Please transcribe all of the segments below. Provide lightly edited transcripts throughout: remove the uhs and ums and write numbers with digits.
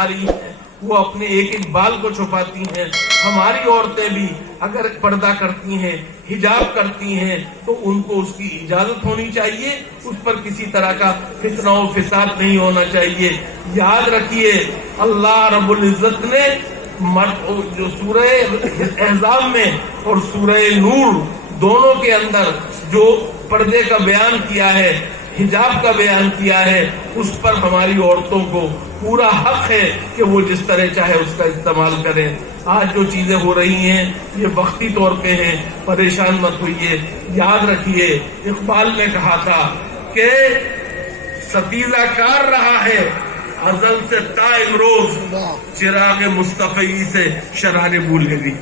دکھا رہی ہیں, وہ اپنے ایک ایک بال کو چھپاتی ہیں. ہماری عورتیں بھی اگر پردہ کرتی ہیں, حجاب کرتی ہیں, تو ان کو اس کی اجازت ہونی چاہیے, اس پر کسی طرح کا فتنہ و فساد نہیں ہونا چاہیے. یاد رکھیے اللہ رب العزت نے جو سورہ احزاب میں اور سورہ نور دونوں کے اندر جو پردے کا بیان کیا ہے, حجاب کا بیان کیا ہے, اس پر ہماری عورتوں کو پورا حق ہے کہ وہ جس طرح چاہے اس کا استعمال کریں. آج جو چیزیں ہو رہی ہیں یہ وقتی طور پہ ہیں, پریشان مت ہوئیے. یاد رکھیے اقبال نے کہا تھا کہ ستیزہ کار رہا ہے ازل سے تا امروز, چراغ مصطفی سے شرارے بھولے دی.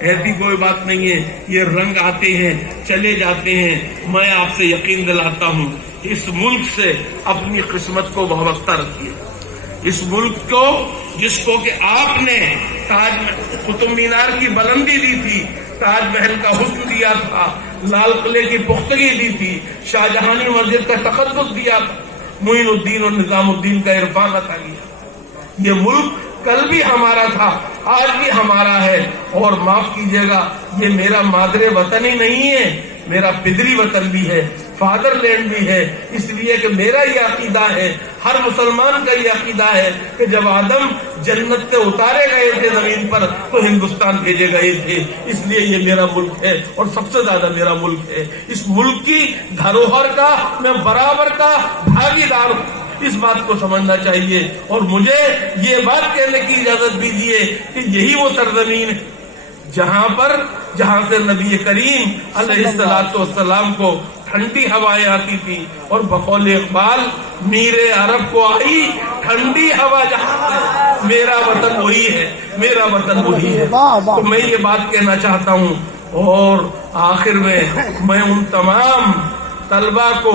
ایسی کوئی بات نہیں ہے, یہ رنگ آتے ہیں چلے جاتے ہیں. میں آپ سے یقین دلاتا ہوں اس ملک سے اپنی قسمت کو وابستہ رکھیے. اس ملک کو جس کو کہ آپ نے تاج قطب مینار کی بلندی دی تھی, تاج محل کا حسن دیا تھا, لال قلعے کی پختگی دی تھی, شاہجہانی مسجد کا تقدس دیا تھا, معین الدین اور نظام الدین کا عرفان عطا کیا. یہ ملک کل بھی ہمارا تھا, آج بھی ہمارا ہے. اور معاف کیجیے گا, یہ میرا مادر وطن ہی نہیں ہے, میرا پدری وطن بھی ہے, فادر لینڈ بھی ہے. اس لیے کہ میرا یہ عقیدہ ہے, ہر مسلمان کا یہ عقیدہ ہے کہ جب آدم جنت سے اتارے گئے تھے زمین پر تو ہندوستان بھیجے گئے تھے. اس لیے یہ میرا ملک ہے اور سب سے زیادہ میرا ملک ہے. اس ملک کی دھروہر کا میں برابر کا بھاگیدار ہوں, اس بات کو سمجھنا چاہیے. اور مجھے یہ بات کہنے کی اجازت دیجیے کہ یہی وہ سرزمین ہے جہاں سے نبی کریم علیہ الصلوۃ والسلام کو ٹھنڈی ہوائیں آتی تھی, اور بقول اقبال میر عرب کو آئی ٹھنڈی ہوا جہاں سے. میرا وطن وہی ہے, میرا وطن وہی ہے. تو میں یہ بات کہنا چاہتا ہوں. اور آخر میں ان تمام طلبہ کو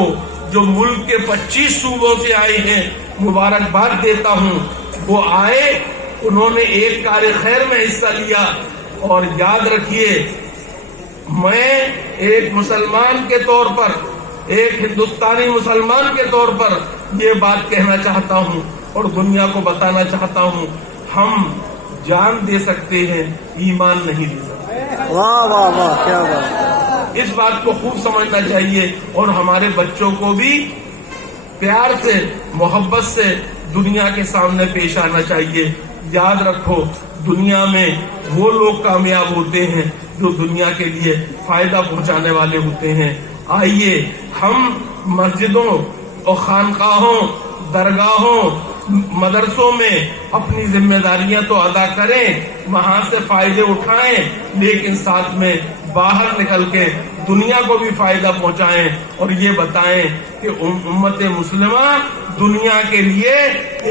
جو ملک کے 25 صوبوں سے آئے ہیں مبارکباد دیتا ہوں. وہ آئے, انہوں نے ایک کار خیر میں حصہ لیا. اور یاد رکھیے میں ایک مسلمان کے طور پر, ایک ہندوستانی مسلمان کے طور پر یہ بات کہنا چاہتا ہوں اور دنیا کو بتانا چاہتا ہوں, ہم جان دے سکتے ہیں, ایمان نہیں دے سکتے. واہ واہ واہ, کیا بات. اس بات کو خوب سمجھنا چاہیے اور ہمارے بچوں کو بھی پیار سے, محبت سے دنیا کے سامنے پیش آنا چاہیے. یاد رکھو دنیا میں وہ لوگ کامیاب ہوتے ہیں جو دنیا کے لیے فائدہ پہنچانے والے ہوتے ہیں. آئیے ہم مسجدوں اور خانقاہوں, درگاہوں, مدرسوں میں اپنی ذمہ داریاں تو ادا کریں, وہاں سے فائدے اٹھائیں, لیکن ساتھ میں باہر نکل کے دنیا کو بھی فائدہ پہنچائیں اور یہ بتائیں کہ امت مسلمہ دنیا کے لیے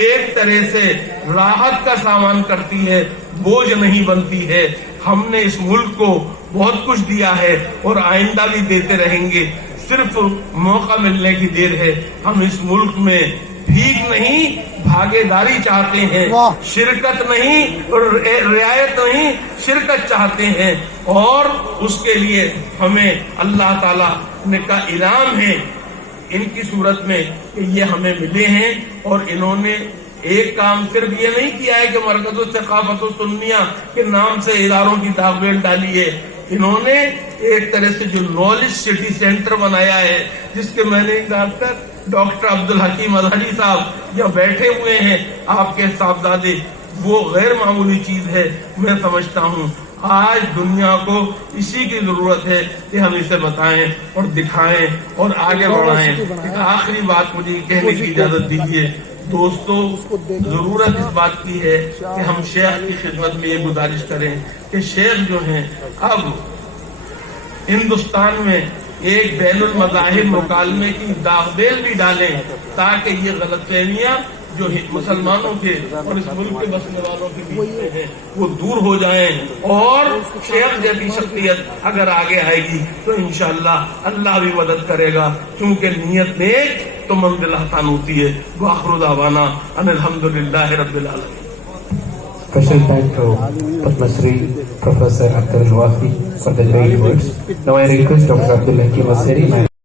ایک طرح سے راحت کا سامان کرتی ہے, بوجھ نہیں بنتی ہے. ہم نے اس ملک کو بہت کچھ دیا ہے اور آئندہ بھی دیتے رہیں گے. صرف موقع ملنے کی دیر ہے. ہم اس ملک میں بھیک نہیں بھاگے داری چاہتے ہیں, شرکت نہیں رعایت نہیں, شرکت چاہتے ہیں. اور اس کے لیے ہمیں اللہ تعالیٰ نے کا انعام ہے ان کی صورت میں کہ یہ ہمیں ملے ہیں. اور انہوں نے ایک کام صرف یہ نہیں کیا ہے کہ مرکز الثقافت السنیہ کے نام سے اداروں کی داغ ڈالی ہے, انہوں نے ایک طرح سے جو نالج سٹی سینٹر بنایا ہے, جس کے مینیجنگ ڈاکٹر عبدالحکیم اظہری صاحب یہاں بیٹھے ہوئے ہیں, آپ کے صاحبزادے. وہ غیر معمولی چیز ہے. میں سمجھتا ہوں آج دنیا کو اسی کی ضرورت ہے کہ ہم اسے بتائیں اور دکھائیں اور آگے بڑھائیں. ایک آخری بات مجھے کہنے کی اجازت دیجیے. دوستو, ضرورت اس بات کی ہے کہ ہم شیخ کی خدمت میں یہ گزارش کریں کہ شیخ جو ہیں اب ہندوستان میں ایک بین المذاہب مکالمے کی داغ بھی ڈالیں, تاکہ یہ غلط فہمیاں جو مسلمانوں کے اور اس ملک کے بسنے والوں کے بیچ میں ہیں وہ دور ہو جائیں. اور شیخ جیسی شخصیت اگر آگے آئے گی تو انشاءاللہ اللہ بھی مدد کرے گا, کیونکہ نیت نیک تو منزل آسان ہوتی ہے. وآخر دعوانا ان الحمدللہ رب العالمین. Special thanks to Padma Shri Professor Akhtar Al Wafi for the great words. Now I request Dr. Abdul Hakim Aseri.